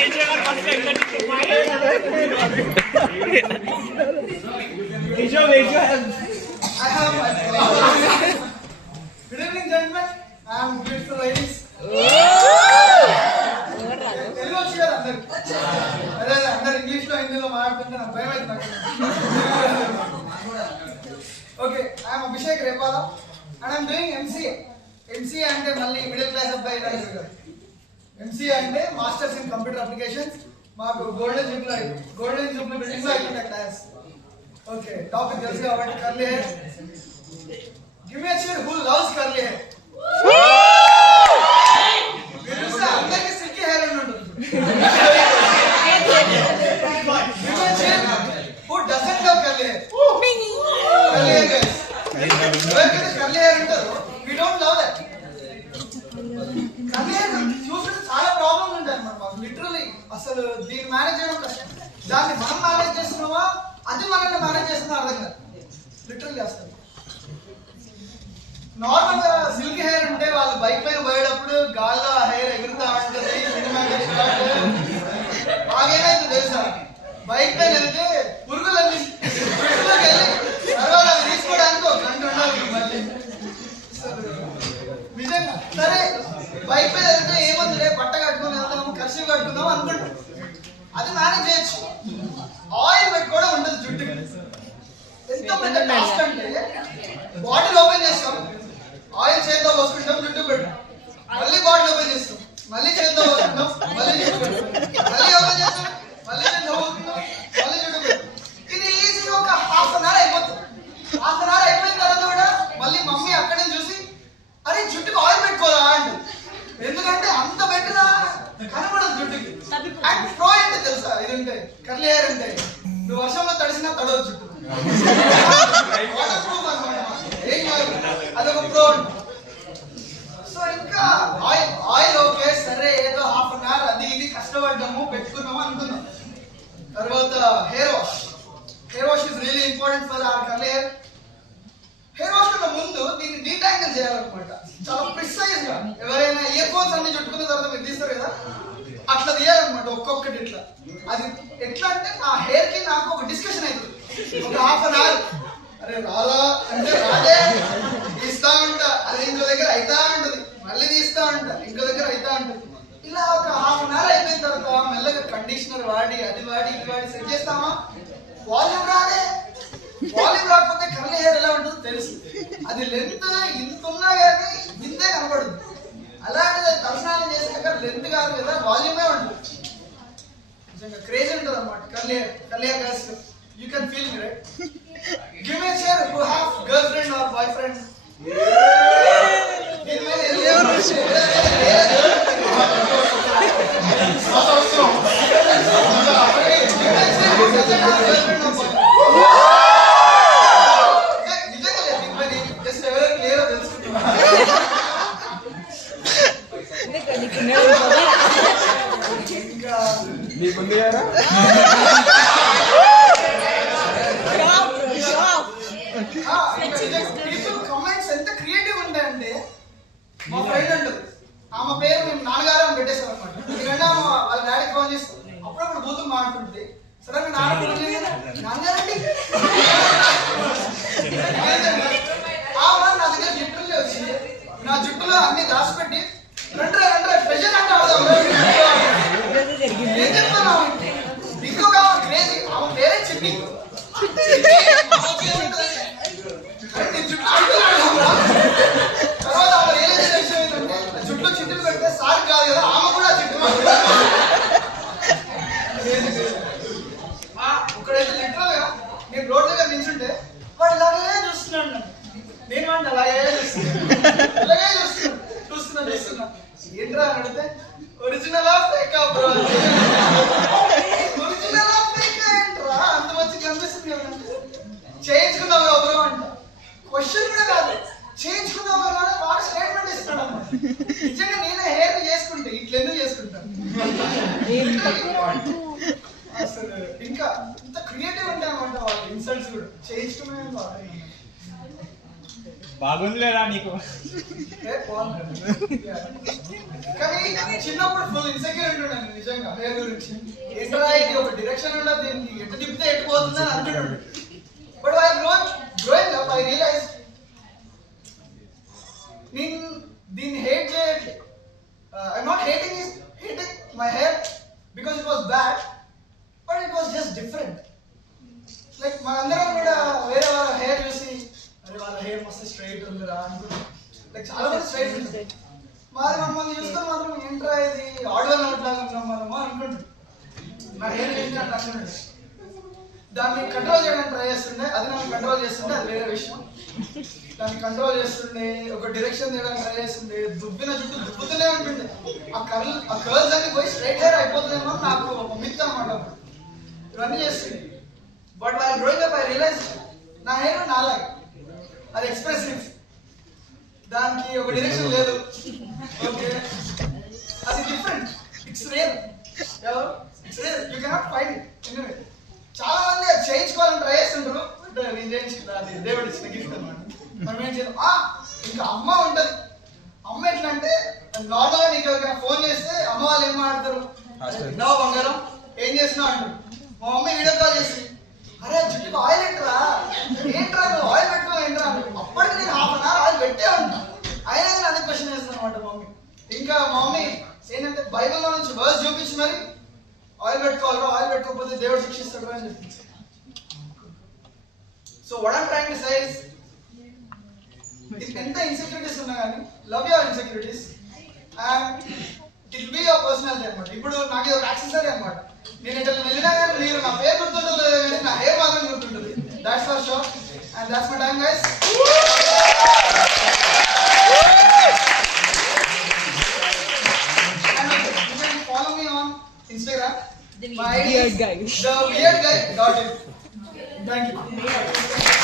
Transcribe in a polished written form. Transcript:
Good evening, gentlemen. I am beautiful ladies. అందరు English లో హిందీలో మాట్లాడుతుంటే నాకు భయం అవుతుంది. Okay, I'm Abhishek Repala and I'm doing MCA. MCA అంటే మళ్ళీ మిడిల్ క్లాస్ అబ్బాయి ఎంసీఏ అంటే మాస్టర్స్ ఇన్ కంప్యూటర్ అప్లికేషన్స్. మాకు గోల్డెన్ జూబ్లీ బిల్డింగ్ లో అయిపోయింది క్లాస్. ఓకే, టాపిక్ తెలుసు కాబట్టి curly hair. Give me a cheer who loves curly hair. అందరికి సిల్కీ హెయిర్ అని ఉంటుంది. Who doesn't love curly hair? Curly hair guys. ఎవరికైతే curly hair ఉంటుందో we don't love that. curly hair చూస్తే చాలా ప్రాబ్లమ్స్ ఉంటాయి అన్నమాట మాకు. లిటరలీ అసలు దీన్ని మేనేజ్ చేయడం కష్టం. దాన్ని మనం మేనేజ్ చేస్తున్నామా అది మనల్ని మేనేజ్ చేస్తున్నా అర్థం కాదు. లిటరలీ అసలు నార్మల్ గా సిల్క్ హెయిర్ ఉంటే వాళ్ళు బైక్ పైన పోయేటప్పుడు గాల్లో హెయిర్ ఎగురుతా ఉంటుంది. బాగేనైతే తెలుసా, బైక్ పైన వెళ్తే పురుగులకి వెళ్ళి తర్వాత అవి తీసుకోవడానికి ఒక గంట ఉండాలి మళ్ళీ. నిజంగా సరే బైక్ పైన వెళ్తే ఏముంది బట్ట కట్టుకుని వెళ్తాము, కర్షి కట్టుకుందాం అనుకుంటాం. అది మేనేజ్ చేయొచ్చు. ఆయిల్ పెట్టుకోవడం ఉంటుంది జుట్టుకి. ఎంత పెద్ద టాస్క్ అంటే బాటిల్ ఓపెన్ చేస్తాం, ఆయిల్ చేతితో పోసుకుంటాం, జుట్టు పెడతాం, మళ్ళీ బాటిల్ ఓపెన్ చేస్తాం, మళ్ళీ చేతితో పోసుకుంటాం, మళ్ళీ జుట్టు పెడతాం, మళ్ళీ ఓపెన్ చేస్తాం, మళ్ళీ చేతితో పోసుకుంటాం, మళ్ళీ జుట్టు పెడతాం. ఇది ఈజీగా ఒక హాఫ్ అన్ అవర్ అయిపోతుంది. హాఫ్ అన్ అవర్ అయిపోయిన తర్వాత కూడా మళ్ళీ మమ్మీ అక్కడే చూసి అరే జుట్టుకి ఆయిల్ పెట్టుకోరా అంటు. ఎందుకంటే అంత పెట్టినా కనబడదు జుట్టుకి. అండ్ ప్రో అంటే తెలుసా, ఇది ఉంటాయి కర్లీ హెయిర్ ఉంటాయి, నువ్వు వర్షంలో తడిసినా తడవదు జుట్టు. ఏం కాదు, అదొక ప్రో. సో ఇంకా ఆయిల్ ఓకే సరే ఏదో హాఫ్ అన్ అవర్ అది ఇది కష్టపడ్డాము పెట్టుకున్నాము అనుకున్నాం. తర్వాత hair wash is really important for hour curly hair. Hair wash కన్నా ముందు దీన్ని డీటాంగిల్ చేయాలన్నమాట. చాలా ప్రిసైజ్ గా ఎవరైనా ఇయర్ ఫోన్స్ అన్ని చుట్టుకున్న తర్వాత మీరు తీస్తారు కదా, అట్లా తీయాలన్నమాట ఒక్కొక్కటి ఇట్లా. అది ఎట్లా అంటే నా హెయిర్ కి నాకు ఒక డిస్కషన్ అవుతుంది ఒక హాఫ్ అన్ అవర్. అరే రాదా అంటే రాదే, తీస్తా ఉంటా, అది ఇంకో దగ్గర అయితా ఉంటది, మళ్ళీ తీస్తా ఉంటా, ఇంకో దగ్గర అయితా ఉంటది. ఇలా ఒక హాఫ్ అన్ అవర్ అయిపోయిన తర్వాత మెల్లగా కండిషనర్ వాడి అది వాడి ఇది వాడి సెట్ చేస్తామా, వాల్యూమ్ రాకపోతే కర్లీ హెయిర్ ఎలా ఉంటుందో తెలుసు. అది లెంత్ ఇంత ఉన్నా కానీ ఇంతే కనపడదు. అలాంటిది తలస్నానం చేసాక లెంత్ కాదు కదా, వాల్యూమే ఉంటుంది. నిజంగా క్రేజ్ ఉంటుంది అన్నమాట curly hair guys. You can feel me right. Give me a cheer who have girl friend or boy friend. Comments ఎంత క్రియేటివ్ ఉంటాయంటే, మా ఫ్రెండ్ ఉంటుంది, ఆమె పేరు మేము నాన్నగారు అని పెట్టేస్తాం అనమాట. ఎందుకంటే ఆమె వాళ్ళ డాడీకి ఫోన్ చేస్తాం, అప్పుడప్పుడు బూతులు మాట్లాడుతుంటే సడన్గా నాన్నగారండి ఆమె నా దగ్గర జుట్టులో వచ్చి నా జుట్టులో అన్ని దాచిపెట్టి రండ్రా ప్రెషర్ అంటే ఏం చెప్తాను. ఇంకొక క్రేజీ, ఆమె పేరే చిట్టి. తర్వాత ఆమె రియలైజేషన్ ఏంటంటే జుట్టు చిట్టులు పెడితే సార్ కాదు కదా, ఆమె కూడా చిట్టు. ఇక్కడైతే లిటరల్ గా నేను రోడ్ దగ్గర నిల్చుంటే వాడు ఇలాగే చూస్తున్నాడు, నేను వాడిని అలాగే చూస్తున్నా ఏంట్రా అని అడిగితే original of fake bro. Original of fake ఏంట్రా అంత మంచిగా కనిపిస్తుంది, చేయించుకున్నావు బ్రో అంట. క్వశ్చన్ కూడా కాదు, చేయించుకున్నావు కదా వాడు స్టేట్మెంట్ ఇస్తాడు అన్నమాట. నిజంగా నేనే హెయిర్ చేసుకుంటే ఇట్లా ఎందుకు చేసుకుంటాను అసలు. ఇంకా ఇంత క్రియేటివ్ ఉంటాయి అన్నమాట వాళ్ళ ఇన్సల్ట్స్ కూడా చేయించుకునే. బాగుందిలేరా నీకు. కానీ చిన్నప్పుడు ఫుల్ ఇన్సెక్యూర్ ఉంటుండే నిజంగా హెయిర్ గురించి. ఏంట్రా ఇది ఒక డైరెక్షన్ ఉండదు, దీనికి ఎటు తిప్పితే ఎటు పోతుందని అంటుండే. But I growing up I realize నేను దీన్ని హేట్ చేయట్లేదు. I not hating my hair because it was bad, but it was just different. Like మనందరం కూడా వేరే వాళ్ళ హెయిర్ చూసి అరే వాళ్ళ హెయిర్ మస్తు స్ట్రైట్ ఉందిరా అనుకుంటాం. లైక్ చాలా మంది స్ట్రైట్ ఉంటుంది, మాది మమ్మల్ని చూస్తే మాత్రం ఏంట్రా ఇది ఆడవాళ్ళు అట్లాగా ఉన్నాం మనము అనుకుంటాం. నా హెయిర్ ఏంటంటే అనుకుంటుండే దాన్ని కంట్రోల్ చేయడానికి ట్రై చేస్తుండే, అది నన్ను కంట్రోల్ చేస్తుండే, అది వేరే విషయం. దాన్ని కంట్రోల్ చేస్తుండే, ఒక డైరెక్షన్ చేయడానికి ట్రై చేస్తుండే, దుబ్బిన చుట్టూ దుబ్బుతూనే ఉంటుండే. ఆ కర్ల్స్ అన్ని పోయి స్ట్రైట్ హెయిర్ అయిపోతుందేమో నాకు ఒక మిత్ అన్నమాట. ఇవన్నీ చేస్తుంది. But I growing up I realize నా హెయిర్ నాలాగే, అది ఎక్స్ప్రెసివ్, దానికి ఒక డైరెక్షన్ లేదు. ఓకే, అది different, it's real, it's real, you cannot find it anyway. చాలా మంది అది చేయించుకోవాలని ట్రై చేస్తుంటారు, నేను చేయించుకుంటా, అది దేవుడు ఇచ్చిన గిఫ్ట్ అన్నమాట. మనం ఏం చేయాలి, ఇంకా అమ్మ ఉంటది. అమ్మ ఎట్లా అంటే నార్మల్ గా నీకు ఎవరికైనా ఫోన్ చేస్తే అమ్మ వాళ్ళు ఏం మాట్లాడతారు, విన్నావా బంగారం ఏం చేసినావు అంటారు. మా మమ్మీ వీడియో కాల్ చేసి అరే జుట్టుకు ఆయిల్ ఏంట్రా, ఏంట్రా నువ్వు ఆయిల్ పెట్టుకో ఏంట్రా అంటే అప్పటికి నేను హాఫ్ అన్ అవర్ ఆయిల్ పెట్టే ఉంటాను. అయినా నేను అదే క్వశ్చన్ చేస్తాను అనమాట మమ్మీ. ఇంకా మమ్మీ ఏంటంటే బైబిల్లో నుంచి వర్స్ చూపించి మరి ఆయిల్ పెట్టుకోవాలరా, ఆయిల్ పెట్టుకోకపోతే దేవుడు శిక్షిస్తాడు అని చెప్పి. So what I'm trying to say is ఎంత ఇన్సెక్యూరిటీస్ ఉన్నా కానీ love your insecurities and it be your personality అనమాట. ఇప్పుడు నాకు ఇది ఒక యాక్సెసరీ అనమాట. నేను ఇట్లా వెళ్ళినా కానీ మీరు నా పేరు గుర్తుంటుంది కానీ నా హెయిర్ మాత్రం గుర్తుంటుంది. That's for sure and that's my time guys. Follow me on Instagram. My ID is the weird guy. Thank you.